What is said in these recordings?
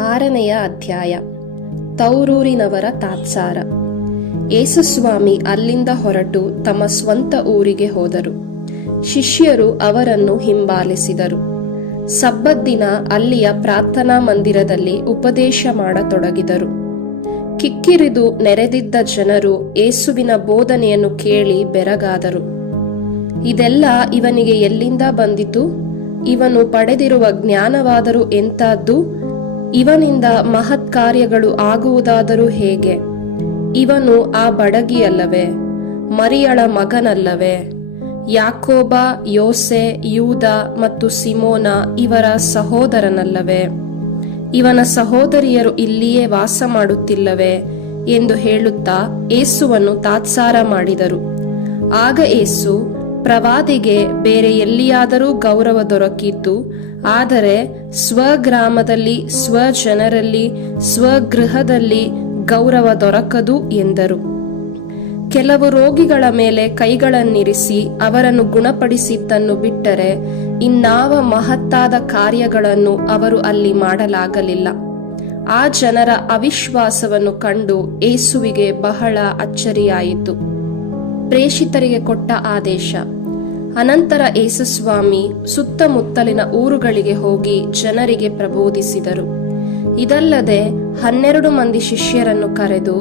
ಆರನೆಯ ಅಧ್ಯಾಯ. ತೌರೂರಿನವರ ತಾತ್ಸಾರ. ಯೇಸುಸ್ವಾಮಿ ಅಲ್ಲಿಂದ ಹೊರಟು ತಮ್ಮ ಸ್ವಂತ ಊರಿಗೆ ಹೋದರು. ಶಿಷ್ಯರು ಅವರನ್ನು ಹಿಂಬಾಲಿಸಿದರು. ಸಬ್ಬದ್ದಿನ ಅಲ್ಲಿಯ ಪ್ರಾರ್ಥನಾ ಮಂದಿರದಲ್ಲಿ ಉಪದೇಶ ಮಾಡತೊಡಗಿದರು. ಕಿಕ್ಕಿರಿದು ನೆರೆದಿದ್ದ ಜನರು ಏಸುವಿನ ಬೋಧನೆಯನ್ನು ಕೇಳಿ ಬೆರಗಾದರು. ಇದೆಲ್ಲ ಇವನಿಗೆ ಎಲ್ಲಿಂದ ಬಂದಿತು? ಇವನು ಪಡೆದಿರುವ ಜ್ಞಾನವಾದರೂ ಎಂತಾದ್ದು? ಇವನಿಂದ ಮಹತ್ ಕಾರ್ಯಗಳು ಆಗುವುದಾದರೂ ಹೇಗೆ? ಇವನು ಆ ಬಡಗಿಯಲ್ಲವೇ, ಮರಿಯಳ ಮಗನಲ್ಲವೇ? ಯಾಕೋಬ, ಯೋಸೆ, ಯೂದ ಮತ್ತು ಸಿಮೋನ ಇವರ ಸಹೋದರನಲ್ಲವೇ? ಇವನ ಸಹೋದರಿಯರು ಇಲ್ಲಿಯೇ ವಾಸ ಮಾಡುತ್ತಿಲ್ಲವೇ ಎಂದು ಹೇಳುತ್ತಾ ಏಸುವನ್ನು ತಾತ್ಸಾರ ಮಾಡಿದರು. ಆಗ ಏಸು ಪ್ರವಾದಿಗೆ ಬೇರೆ ಎಲ್ಲಿಯಾದರೂ ಗೌರವ ದೊರಕಿತು ಆದರೆ ಸ್ವಗ್ರಾಮದಲ್ಲಿ, ಸ್ವಜನರಲ್ಲಿ, ಸ್ವಗೃಹದಲ್ಲಿ ಗೌರವ ದೊರಕದು ಎಂದರು. ಕೆಲವು ರೋಗಿಗಳ ಮೇಲೆ ಕೈಗಳನ್ನಿರಿಸಿ ಅವರನ್ನು ಗುಣಪಡಿಸಿದ್ದನ್ನು ಬಿಟ್ಟರೆ ಇನ್ನಾವ ಮಹತ್ತಾದ ಕಾರ್ಯಗಳನ್ನು ಅವರು ಅಲ್ಲಿ ಮಾಡಲಾಗಲಿಲ್ಲ. ಆ ಜನರ ಅವಿಶ್ವಾಸವನ್ನು ಕಂಡು ಏಸುವಿಗೆ ಬಹಳ ಅಚ್ಚರಿಯಾಯಿತು. ಪ್ರೇಷಿತರಿಗೆ ಕೊಟ್ಟ ಆದೇಶ. ಅನಂತರ ಯೇಸುಸ್ವಾಮಿ ಸುತ್ತಮುತ್ತಲಿನ ಊರುಗಳಿಗೆ ಹೋಗಿ ಜನರಿಗೆ ಪ್ರಬೋಧಿಸಿದರು. ಇದಲ್ಲದೆ ಹನ್ನೆರಡು ಮಂದಿ ಶಿಷ್ಯರನ್ನು ಕರೆದು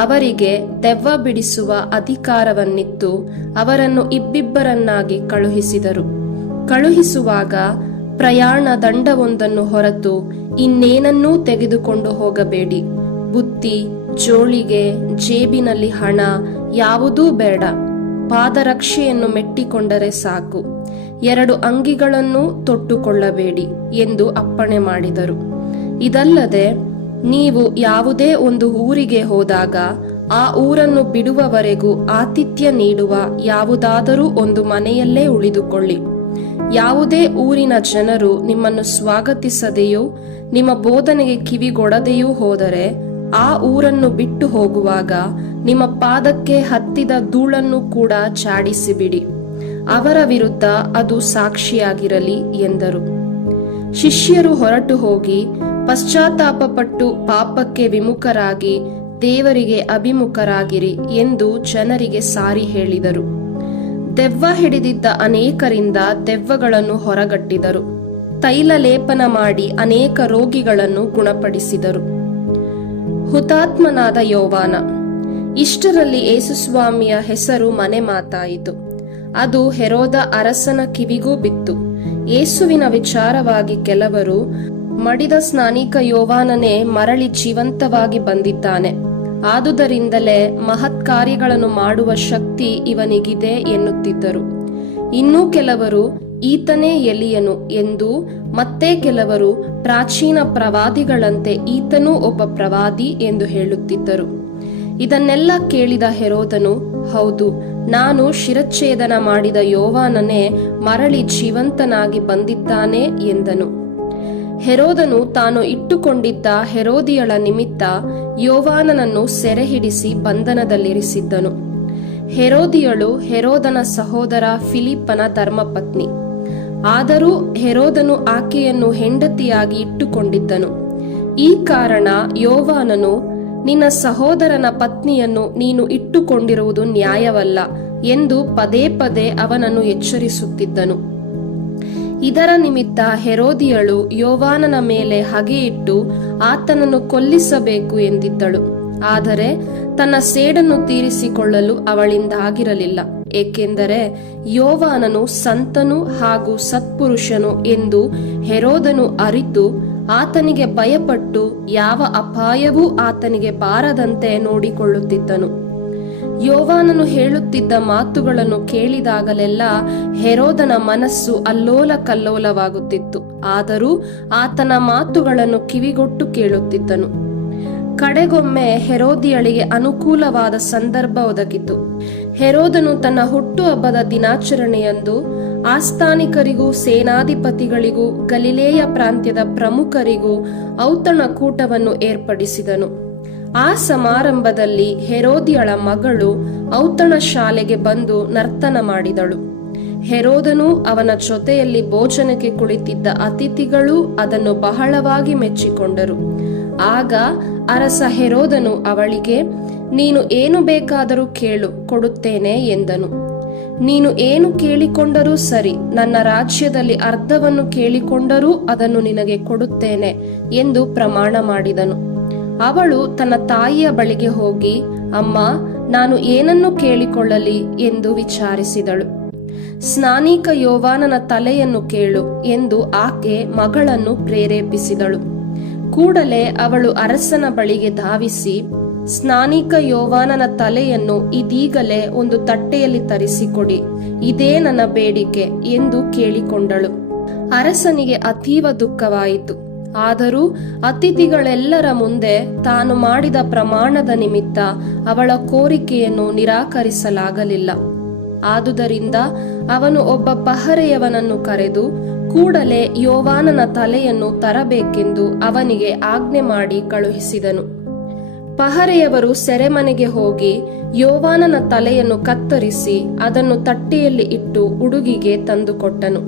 ಅವರಿಗೆ ದೆವ್ವ ಬಿಡಿಸುವ ಅಧಿಕಾರವನ್ನಿತ್ತು, ಅವರನ್ನು ಇಬ್ಬಿಬ್ಬರನ್ನಾಗಿ ಕಳುಹಿಸಿದರು. ಕಳುಹಿಸುವಾಗ ಪ್ರಯಾಣ ದಂಡವೊಂದನ್ನು ಹೊರತು ಇನ್ನೇನನ್ನೂ ತೆಗೆದುಕೊಂಡು ಹೋಗಬೇಡಿ. ಬುತ್ತಿ, ಜೋಳಿಗೆ, ಜೇಬಿನಲ್ಲಿ ಹಣ ಯಾವುದೂ ಬೇಡ. ಪಾದರಕ್ಷೆಯನ್ನು ಮೆಟ್ಟಿಕೊಂಡರೆ ಸಾಕು. ಎರಡು ಅಂಗಿಗಳನ್ನು ತೊಟ್ಟುಕೊಳ್ಳಬೇಡಿ ಎಂದು ಅಪ್ಪಣೆ ಮಾಡಿದರು. ಇದಲ್ಲದೆ, ನೀವು ಯಾವುದೇ ಒಂದು ಊರಿಗೆ ಹೋದಾಗ ಆ ಊರನ್ನು ಬಿಡುವವರೆಗೂ ಆತಿಥ್ಯ ನೀಡುವ ಯಾವುದಾದರೂ ಒಂದು ಮನೆಯಲ್ಲೇ ಉಳಿದುಕೊಳ್ಳಿ. ಯಾವುದೇ ಊರಿನ ಜನರು ನಿಮ್ಮನ್ನು ಸ್ವಾಗತಿಸದೆಯೂ, ನಿಮ್ಮ ಬೋಧನೆಗೆ ಕಿವಿಗೊಡದೆಯೂ ಹೋದರೆ ಆ ಊರನ್ನು ಬಿಟ್ಟು ಹೋಗುವಾಗ ನಿಮ್ಮ ಪಾದಕ್ಕೆ ಹತ್ತಿದ ಧೂಳನ್ನು ಕೂಡ ಚಾಡಿಸಿಬಿಡಿ. ಅವರ ವಿರುದ್ಧ ಅದು ಸಾಕ್ಷಿಯಾಗಿರಲಿ ಎಂದರು. ಶಿಷ್ಯರು ಹೊರಟು ಹೋಗಿ ಪಶ್ಚಾತ್ತಾಪಪಟ್ಟು ಪಾಪಕ್ಕೆ ವಿಮುಖರಾಗಿ ದೇವರಿಗೆ ಅಭಿಮುಖರಾಗಿರಿ ಎಂದು ಜನರಿಗೆ ಸಾರಿ ಹೇಳಿದರು. ದೆವ್ವ ಹಿಡಿದಿದ್ದ ಅನೇಕರಿಂದ ದೆವ್ವಗಳನ್ನು ಹೊರಗಟ್ಟಿದರು. ತೈಲ ಲೇಪನ ಮಾಡಿ ಅನೇಕ ರೋಗಿಗಳನ್ನು ಗುಣಪಡಿಸಿದರು. ಹುತಾತ್ಮನಾದ ಯೋವಾನ. ಇಷ್ಟರಲ್ಲಿ ಯೇಸುಸ್ವಾಮಿಯ ಹೆಸರು ಮನೆ ಮಾತಾಯಿತು. ಅದು ಹೆರೋದ ಅರಸನ ಕಿವಿಗೂ ಬಿತ್ತು. ಏಸುವಿನ ವಿಚಾರವಾಗಿ ಕೆಲವರು ಮಡಿದ ಸ್ನಾನಿಕ ಯೋವಾನನೇ ಮರಳಿ ಜೀವಂತವಾಗಿ ಬಂದಿದ್ದಾನೆ. ಆದುದರಿಂದಲೇ ಮಹತ್ ಕಾರ್ಯಗಳನ್ನು ಮಾಡುವ ಶಕ್ತಿ ಇವನಿಗಿದೆ ಎನ್ನುತ್ತಿದ್ದರು. ಇನ್ನೂ ಕೆಲವರು ಈತನೇ ಎಲಿಯನು ಎಂದು ಮತ್ತೆ ಕೆಲವರು ಪ್ರಾಚೀನ ಪ್ರವಾದಿಗಳಂತೆ ಈತನೂ ಒಬ್ಬ ಪ್ರವಾದಿ ಎಂದು ಹೇಳುತ್ತಿದ್ದರು. ಇದನ್ನೆಲ್ಲ ಕೇಳಿದ ಹೆರೋದನು, ಹೌದು, ನಾನು ಶಿರಚ್ಛೇದನ ಮಾಡಿದ ಯೋವಾನನೇ ಮರಳಿ ಜೀವಂತನಾಗಿ ಬಂದಿದ್ದಾನೆ ಎಂದನು. ಹೆರೋದನು ತಾನು ಇಟ್ಟುಕೊಂಡಿದ್ದ ಹೆರೋದಿಯಳ ನಿಮಿತ್ತ ಯೋವಾನನನ್ನು ಸೆರೆ ಹಿಡಿಸಿ ಬಂಧನದಲ್ಲಿರಿಸಿದ್ದನು. ಹೆರೋದಿಯಳು ಹೆರೋದನ ಸಹೋದರ ಫಿಲಿಪ್ಪನ ಧರ್ಮಪತ್ನಿ. ಆದರೂ ಹೆರೋದನು ಆಕೆಯನ್ನು ಹೆಂಡತಿಯಾಗಿ ಇಟ್ಟುಕೊಂಡಿದ್ದನು. ಈ ಕಾರಣ ಯೋವಾನನು, ನಿನ್ನ ಸಹೋದರನ ಪತ್ನಿಯನ್ನು ನೀನು ಇಟ್ಟುಕೊಂಡಿರುವುದು ನ್ಯಾಯವಲ್ಲ ಎಂದು ಪದೇ ಪದೇ ಅವನನ್ನು ಎಚ್ಚರಿಸುತ್ತಿದ್ದನು. ಇದರ ನಿಮಿತ್ತ ಹೆರೋದಿಯಳು ಯೋವಾನನ ಮೇಲೆ ಹಗೆಯಿಟ್ಟು ಆತನನ್ನು ಕೊಲ್ಲಿಸಬೇಕು ಎಂದಿದ್ದಳು. ಆದರೆ ತನ್ನ ಸೇಡನ್ನು ತೀರಿಸಿಕೊಳ್ಳಲು ಅವಳಿಂದಾಗಿರಲಿಲ್ಲ. ಏಕೆಂದರೆ ಯೋವಾನನು ಸಂತನು ಹಾಗೂ ಸತ್ಪುರುಷನು ಎಂದು ಹೆರೋದನು ಅರಿತು, ಆತನಿಗೆ ಭಯಪಟ್ಟು ಯಾವ ಅಪಾಯವೂ ಆತನಿಗೆ ಬಾರದಂತೆ ನೋಡಿಕೊಳ್ಳುತ್ತಿದ್ದನು. ಯೋವಾನನು ಹೇಳುತ್ತಿದ್ದ ಮಾತುಗಳನ್ನು ಕೇಳಿದಾಗಲೆಲ್ಲ ಹೆರೋದನ ಮನಸ್ಸು ಅಲ್ಲೋಲ ಕಲ್ಲೋಲವಾಗುತ್ತಿತ್ತು ಆದರೂ ಆತನ ಮಾತುಗಳನ್ನು ಕಿವಿಗೊಟ್ಟು ಕೇಳುತ್ತಿದ್ದನು. ಕಡೆಗೊಮ್ಮೆ ಹೆರೋದಿಯಳಿಗೆ ಅನುಕೂಲವಾದ ಸಂದರ್ಭ ಒದಗಿತು. ಹೆರೋದನು ತನ್ನ ಹುಟ್ಟುಹಬ್ಬದ ದಿನಾಚರಣೆಯಂದು ಆಸ್ಥಾನಿಕರಿಗೂ ಸೇನಾಧಿಪತಿಗಳಿಗೂ ಗಲಿಲೇಯ ಪ್ರಾಂತ್ಯದ ಪ್ರಮುಖರಿಗೂ ಔತಣ ಕೂಟವನ್ನು ಏರ್ಪಡಿಸಿದನು. ಆ ಸಮಾರಂಭದಲ್ಲಿ ಹೆರೋದಿಯಳ ಮಗಳು ಔತಣ ಶಾಲೆಗೆ ಬಂದು ನರ್ತನ ಮಾಡಿದಳು. ಹೆರೋದನು ಅವನ ಜೊತೆಯಲ್ಲಿ ಭೋಜನಕ್ಕೆ ಕುಳಿತಿದ್ದ ಅತಿಥಿಗಳು ಅದನ್ನು ಬಹಳವಾಗಿ ಮೆಚ್ಚಿಕೊಂಡರು. ಆಗ ಅರಸ ಹೆರೋದನು ಅವಳಿಗೆ ನೀನು ಏನು ಬೇಕಾದರೂ ಕೇಳು, ಕೊಡುತ್ತೇನೆ ಎಂದನು. ನೀನು ಏನು ಕೇಳಿಕೊಂಡರೂ ಸರಿ, ನನ್ನ ರಾಜ್ಯದಲ್ಲಿ ಅರ್ಧವನ್ನು ಕೇಳಿಕೊಂಡರೂ ಅದನ್ನು ನಿನಗೆ ಕೊಡುತ್ತೇನೆ ಎಂದು ಪ್ರಮಾಣ ಮಾಡಿದನು. ಅವಳು ತನ್ನ ತಾಯಿಯ ಬಳಿಗೆ ಹೋಗಿ, ಅಮ್ಮ, ನಾನು ಏನನ್ನು ಕೇಳಿಕೊಳ್ಳಲಿ ಎಂದು ವಿಚಾರಿಸಿದಳು. ಸ್ನಾನಿಕ ಯೋವಾನನ ತಲೆಯನ್ನು ಕೇಳು ಎಂದು ಆಕೆ ಮಗಳನ್ನು ಪ್ರೇರೇಪಿಸಿದಳು. ಕೂಡಲೇ ಅವಳು ಅರಸನ ಬಳಿಗೆ ಧಾವಿಸಿ ಸ್ನಾನಿಕ ಯೋವಾನನ ತಲೆಯನ್ನು ಇದೀಗಲೇ ಒಂದು ತಟ್ಟೆಯಲ್ಲಿ ತರಿಸಿಕೊಡಿ. ಇದೇ ನನ್ನ ಬೇಡಿಕೆ ಎಂದು ಕೇಳಿಕೊಂಡಳು. ಅರಸನಿಗೆ ಅತೀವ ದುಃಖವಾಯಿತು. ಆದರೂ ಅತಿಥಿಗಳೆಲ್ಲರ ಮುಂದೆ ತಾನು ಮಾಡಿದ ಪ್ರಮಾಣದ ನಿಮಿತ್ತ ಅವಳ ಕೋರಿಕೆಯನ್ನು ನಿರಾಕರಿಸಲಾಗಲಿಲ್ಲ. ಆದುದರಿಂದ ಅವನು ಒಬ್ಬ ಪಹರೆಯವನನ್ನು ಕರೆದು, ಕೂಡಲೇ ಯೋವಾನನ ತಲೆಯನ್ನು ತರಬೇಕೆಂದು ಅವನಿಗೆ ಆಜ್ಞೆ ಮಾಡಿ ಕಳುಹಿಸಿದನು. ಪಹರೆಯವರು ಸೆರೆಮನೆಗೆ ಹೋಗಿ ಯೋವಾನನ ತಲೆಯನ್ನು ಕತ್ತರಿಸಿ ಅದನ್ನು ತಟ್ಟೆಯಲ್ಲಿ ಇಟ್ಟು ಹುಡುಗಿಗೆ ತಂದುಕೊಟ್ಟನು.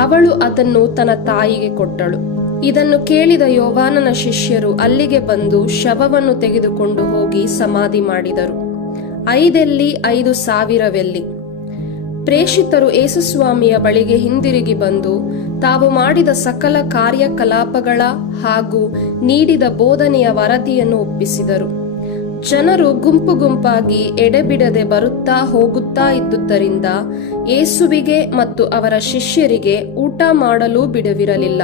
ಅವಳು ಅದನ್ನು ತನ್ನ ತಾಯಿಗೆ ಕೊಟ್ಟಳು. ಇದನ್ನು ಕೇಳಿದ ಯೋವಾನನ ಶಿಷ್ಯರು ಅಲ್ಲಿಗೆ ಬಂದು ಶವವನ್ನು ತೆಗೆದುಕೊಂಡು ಹೋಗಿ ಸಮಾಧಿ ಮಾಡಿದರು. ಐದೆಲ್ಲಿ ಐದು ಸಾವಿರವೆಲ್ಲಿ. ಪ್ರೇಷಿತರು ಯೇಸುಸ್ವಾಮಿಯ ಬಳಿಗೆ ಹಿಂದಿರುಗಿ ಬಂದು, ತಾವು ಮಾಡಿದ ಸಕಲ ಕಾರ್ಯಕಲಾಪಗಳ ಹಾಗೂ ನೀಡಿದ ಬೋಧನೆಯ ವರದಿಯನ್ನು ಒಪ್ಪಿಸಿದರು. ಜನರು ಗುಂಪು ಗುಂಪಾಗಿ ಎಡೆಬಿಡದೆ ಬರುತ್ತಾ ಹೋಗುತ್ತಾ ಇದ್ದುದರಿಂದ ಏಸುವಿಗೆ ಮತ್ತು ಅವರ ಶಿಷ್ಯರಿಗೆ ಊಟ ಮಾಡಲು ಬಿಡವಿರಲಿಲ್ಲ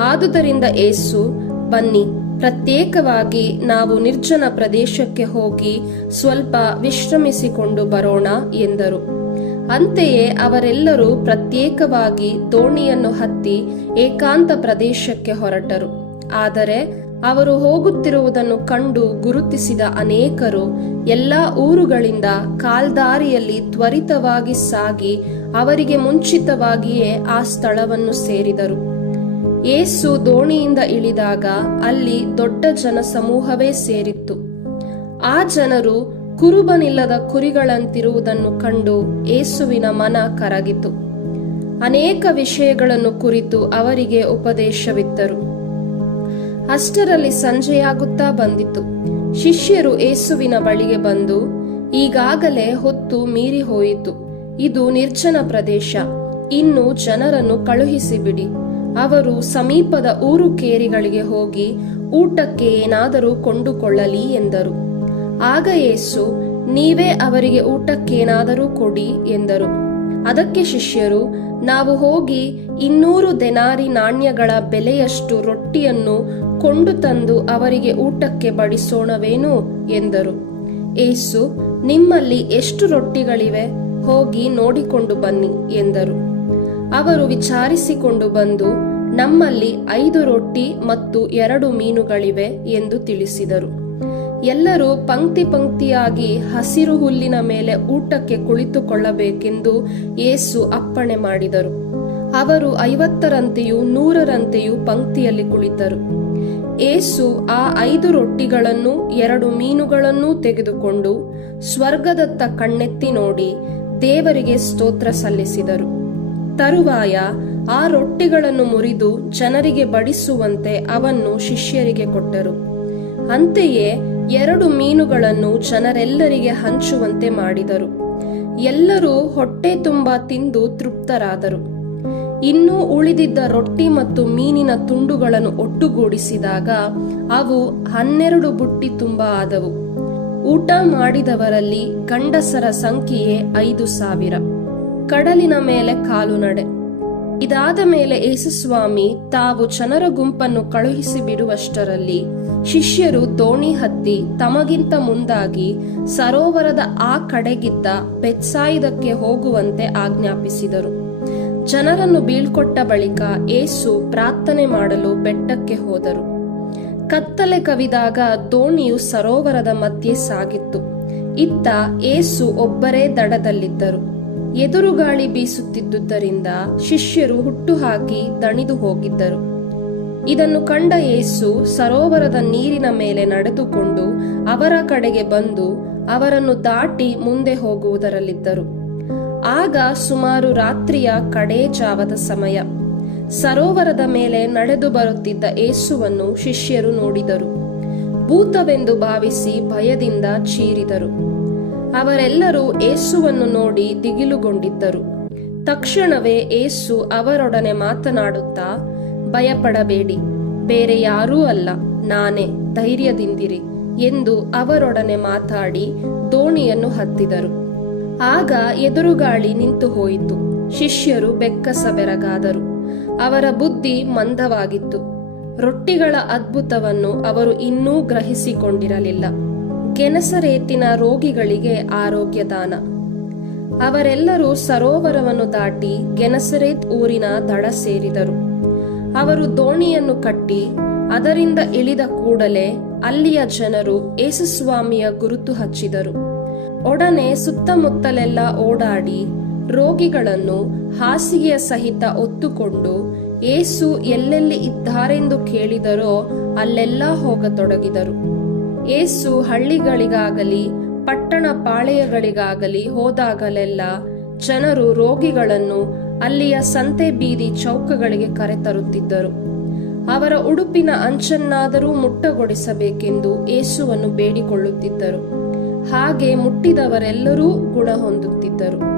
ಆದುದರಿಂದ ಏಸು ಬನ್ನಿ, ಪ್ರತ್ಯೇಕವಾಗಿ ನಾವು ನಿರ್ಜನ ಪ್ರದೇಶಕ್ಕೆ ಹೋಗಿ ಸ್ವಲ್ಪ ವಿಶ್ರಮಿಸಿಕೊಂಡು ಬರೋಣ ಎಂದರು. ಅಂತೆಯೇ ಅವರೆಲ್ಲರೂ ಪ್ರತ್ಯೇಕವಾಗಿ ದೋಣಿಯನ್ನು ಹತ್ತಿ ಏಕಾಂತ ಪ್ರದೇಶಕ್ಕೆ ಹೊರಟರು. ಆದರೆ ಅವರು ಹೋಗುತ್ತಿರುವುದನ್ನು ಕಂಡು ಗುರುತಿಸಿದ ಅನೇಕರು ಎಲ್ಲಾ ಊರುಗಳಿಂದ ಕಾಲ್ದಾರಿಯಲ್ಲಿ ತ್ವರಿತವಾಗಿ ಸಾಗಿ ಅವರಿಗೆ ಮುಂಚಿತವಾಗಿಯೇ ಆ ಸ್ಥಳವನ್ನು ಸೇರಿದರು. ಏಸು ದೋಣಿಯಿಂದ ಇಳಿದಾಗ ಅಲ್ಲಿ ದೊಡ್ಡ ಜನಸಮೂಹವೇ ಸೇರಿತ್ತು. ಆ ಜನರು ಕುರುಬನಿಲ್ಲದ ಕುರಿಗಳಂತಿರುವುದನ್ನು ಕಂಡು ಏಸುವಿನ ಮನ ಕರಗಿತು. ಅನೇಕ ವಿಷಯಗಳನ್ನು ಕುರಿತು ಅವರಿಗೆ ಉಪದೇಶವಿತ್ತರು. ಅಷ್ಟರಲ್ಲಿ ಸಂಜೆಯಾಗುತ್ತಾ ಬಂದಿತು. ಶಿಷ್ಯರು ಏಸುವಿನ ಬಳಿಗೆ ಬಂದು, ಈಗಾಗಲೇ ಹೊತ್ತು ಮೀರಿ ಹೋಯಿತು. ಇದು ನಿರ್ಜನ ಪ್ರದೇಶ. ಇನ್ನು ಜನರನ್ನು ಕಳುಹಿಸಿಬಿಡಿ. ಅವರು ಸಮೀಪದ ಊರು ಕೇರಿಗಳಿಗೆ ಹೋಗಿ ಊಟಕ್ಕೆ ಏನಾದರೂ ಕೊಂಡುಕೊಳ್ಳಲಿ ಎಂದರು. ಆಗ ಯೇಸು, ನೀವೇ ಅವರಿಗೆ ಊಟಕ್ಕೇನಾದರೂ ಕೊಡಿ ಎಂದರು. ಅದಕ್ಕೆ ಶಿಷ್ಯರು, ನಾವು ಹೋಗಿ ಇನ್ನೂರು ದೆನಾರಿ ನಾಣ್ಯಗಳ ಬೆಲೆಯಷ್ಟು ರೊಟ್ಟಿಯನ್ನು ಕೊಂಡು ತಂದು ಅವರಿಗೆ ಊಟಕ್ಕೆ ಬಡಿಸೋಣವೇನು ಎಂದರು. ಏಸು ನಿಮ್ಮಲ್ಲಿ ಎಷ್ಟು ರೊಟ್ಟಿಗಳಿವೆ? ಹೋಗಿ ನೋಡಿಕೊಂಡು ಬನ್ನಿ ಎಂದರು. ಅವರು ವಿಚಾರಿಸಿಕೊಂಡು ಬಂದು, ನಮ್ಮಲ್ಲಿ ಐದು ರೊಟ್ಟಿ ಮತ್ತು ಎರಡು ಮೀನುಗಳಿವೆ ಎಂದು ತಿಳಿಸಿದರು. ಎಲ್ಲರೂ ಪಂಕ್ತಿ ಪಂಕ್ತಿಯಾಗಿ ಹಸಿರು ಹುಲ್ಲಿನ ಮೇಲೆ ಊಟಕ್ಕೆ ಕುಳಿತುಕೊಳ್ಳಬೇಕೆಂದು ಯೇಸು ಅಪ್ಪಣೆ ಮಾಡಿದರು. ಅವರು ಐವತ್ತರಂತೆಯೂ ನೂರರಂತೆಯೂ ಪಂಕ್ತಿಯಲ್ಲಿ ಕುಳಿತರು. ಏಸು ಆ ಐದು ರೊಟ್ಟಿಗಳನ್ನು ಎರಡು ಮೀನುಗಳನ್ನೂ ತೆಗೆದುಕೊಂಡು ಸ್ವರ್ಗದತ್ತ ಕಣ್ಣೆತ್ತಿ ನೋಡಿ ದೇವರಿಗೆ ಸ್ತೋತ್ರ ಸಲ್ಲಿಸಿದರು. ತರುವಾಯ ಆ ರೊಟ್ಟಿಗಳನ್ನು ಮುರಿದು ಜನರಿಗೆ ಬಡಿಸುವಂತೆ ಅವನ್ನು ಶಿಷ್ಯರಿಗೆ ಕೊಟ್ಟರು. ಅಂತೆಯೇ ಎರಡು ಮೀನುಗಳನ್ನು ಜನರೆಲ್ಲರಿಗೆ ಹಂಚುವಂತೆ ಮಾಡಿದರು. ಎಲ್ಲರೂ ಹೊಟ್ಟೆ ತುಂಬ ತಿಂದು ತೃಪ್ತರಾದರು. ಇನ್ನೂ ಉಳಿದಿದ್ದ ರೊಟ್ಟಿ ಮತ್ತು ಮೀನಿನ ತುಂಡುಗಳನ್ನು ಒಟ್ಟುಗೂಡಿಸಿದಾಗ ಅವು ಹನ್ನೆರಡು ಬುಟ್ಟಿ ತುಂಬ ಆದವು. ಊಟ ಮಾಡಿದವರಲ್ಲಿ ಗಂಡಸರ ಸಂಖ್ಯೆಯೇ ಐದು ಸಾವಿರ. ಕಡಲಿನ ಮೇಲೆ ಕಾಲು ನಡೆ. ಇದಾದ ಮೇಲೆ ಯೇಸುಸ್ವಾಮಿ ತಾವು ಜನರ ಗುಂಪನ್ನು ಕಳುಹಿಸಿ ಬಿಡುವಷ್ಟರಲ್ಲಿ ಶಿಷ್ಯರು ದೋಣಿ ಹತ್ತಿ ತಮಗಿಂತ ಮುಂದಾಗಿ ಸರೋವರದ ಆ ಕಡೆಗಿದ್ದ ಬೆತ್ಸಾಯಿದಕ್ಕೆ ಹೋಗುವಂತೆ ಆಜ್ಞಾಪಿಸಿದರು. ಜನರನ್ನು ಬೀಳ್ಕೊಟ್ಟ ಬಳಿಕ ಏಸು ಪ್ರಾರ್ಥನೆ ಮಾಡಲು ಬೆಟ್ಟಕ್ಕೆ ಹೋದರು. ಕತ್ತಲೆ ಕವಿದಾಗ ದೋಣಿಯು ಸರೋವರದ ಮಧ್ಯೆ ಸಾಗಿತ್ತು. ಇತ್ತ ಏಸು ಒಬ್ಬರೇ ದಡದಲ್ಲಿದ್ದರು. ಎದುರುಗಾಳಿ ಬೀಸುತ್ತಿದ್ದುದರಿಂದ ಶಿಷ್ಯರು ಹುಟ್ಟು ಹಾಕಿ ದಣಿದು ಹೋಗಿದ್ದರು. ಇದನ್ನು ಕಂಡ ಯೇಸು ಸರೋವರದ ನೀರಿನ ಮೇಲೆ ನಡೆದುಕೊಂಡು ಅವರ ಕಡೆಗೆ ಬಂದು ಅವರನ್ನು ದಾಟಿ ಮುಂದೆ ಹೋಗುವುದರಲ್ಲಿದ್ದರು. ಆಗ ಸುಮಾರು ರಾತ್ರಿಯ ಕಡೇ ಜಾವದ ಸಮಯ. ಸರೋವರದ ಮೇಲೆ ನಡೆದು ಬರುತ್ತಿದ್ದ ಏಸುವನ್ನು ಶಿಷ್ಯರು ನೋಡಿದರು. ಭೂತವೆಂದು ಭಾವಿಸಿ ಭಯದಿಂದ ಚೀರಿದರು. ಅವರೆಲ್ಲರೂ ಏಸುವನ್ನು ನೋಡಿ ದಿಗಿಲುಗೊಂಡಿದ್ದರು. ತಕ್ಷಣವೇ ಏಸು ಅವರೊಡನೆ ಮಾತನಾಡುತ್ತಾ ಭಯಪಡಬೇಡಿ. ಬೇರೆ ಯಾರೂ ಅಲ್ಲ. ನಾನೇ ಧೈರ್ಯದಿಂದಿರಿ ಎಂದು ಅವರೊಡನೆ ಮಾತಾಡಿ ದೋಣಿಯನ್ನು ಹತ್ತಿದರು. ಆಗ ಎದುರುಗಾಳಿ ನಿಂತು ಹೋಯಿತು. ಶಿಷ್ಯರು ಬೆಕ್ಕಸ ಬೆರಗಾದರು ಅವರ ಬುದ್ಧಿ ಮಂದವಾಗಿತ್ತು. ರೊಟ್ಟಿಗಳ ಅದ್ಭುತವನ್ನು ಅವರು ಇನ್ನೂ ಗ್ರಹಿಸಿಕೊಂಡಿರಲಿಲ್ಲ. ಕೆನಸರೇತಿನ ರೋಗಿಗಳಿಗೆ ಆರೋಗ್ಯದಾನ. ಅವರೆಲ್ಲರೂ ಸರೋವರವನ್ನು ದಾಟಿ ಗೆನಸರೇತ್ ಊರಿನ ದಡ ಸೇರಿದರು. ಅವರು ದೋಣಿಯನ್ನು ಕಟ್ಟಿ ಅದರಿಂದ ಇಳಿದ ಕೂಡಲೇ ಅಲ್ಲಿಯ ಜನರು ಏಸುಸ್ವಾಮಿಯ ಗುರುತು ಹಚ್ಚಿದರು. ಒಡನೆ ಸುತ್ತಮುತ್ತಲೆಲ್ಲ ಓಡಾಡಿ ರೋಗಿಗಳನ್ನು ಹಾಸಿಗೆಯ ಸಹಿತ ಒತ್ತುಕೊಂಡು ಏಸು ಎಲ್ಲೆಲ್ಲಿ ಇದ್ದಾರೆಂದು ಕೇಳಿದರೋ ಅಲ್ಲೆಲ್ಲ ಹೋಗತೊಡಗಿದರು. ಏಸು ಹಳ್ಳಿಗಳಿಗಾಗಲಿ, ಪಟ್ಟಣ ಪಾಳೆಯಗಳಿಗಾಗಲಿ ಹೋದಾಗಲೆಲ್ಲ ಜನರು ರೋಗಿಗಳನ್ನು ಅಲ್ಲಿಯ ಸಂತೆ ಬೀದಿ ಚೌಕಗಳಿಗೆ ಕರೆತರುತ್ತಿದ್ದರು. ಅವರ ಉಡುಪಿನ ಅಂಚನ್ನಾದರೂ ಮುಟ್ಟಗೊಡಿಸಬೇಕೆಂದು ಏಸುವನ್ನು ಬೇಡಿಕೊಳ್ಳುತ್ತಿದ್ದರು. ಹಾಗೆ ಮುಟ್ಟಿದವರೆಲ್ಲರೂ ಗುಣ ಹೊಂದುತ್ತಿದ್ದರು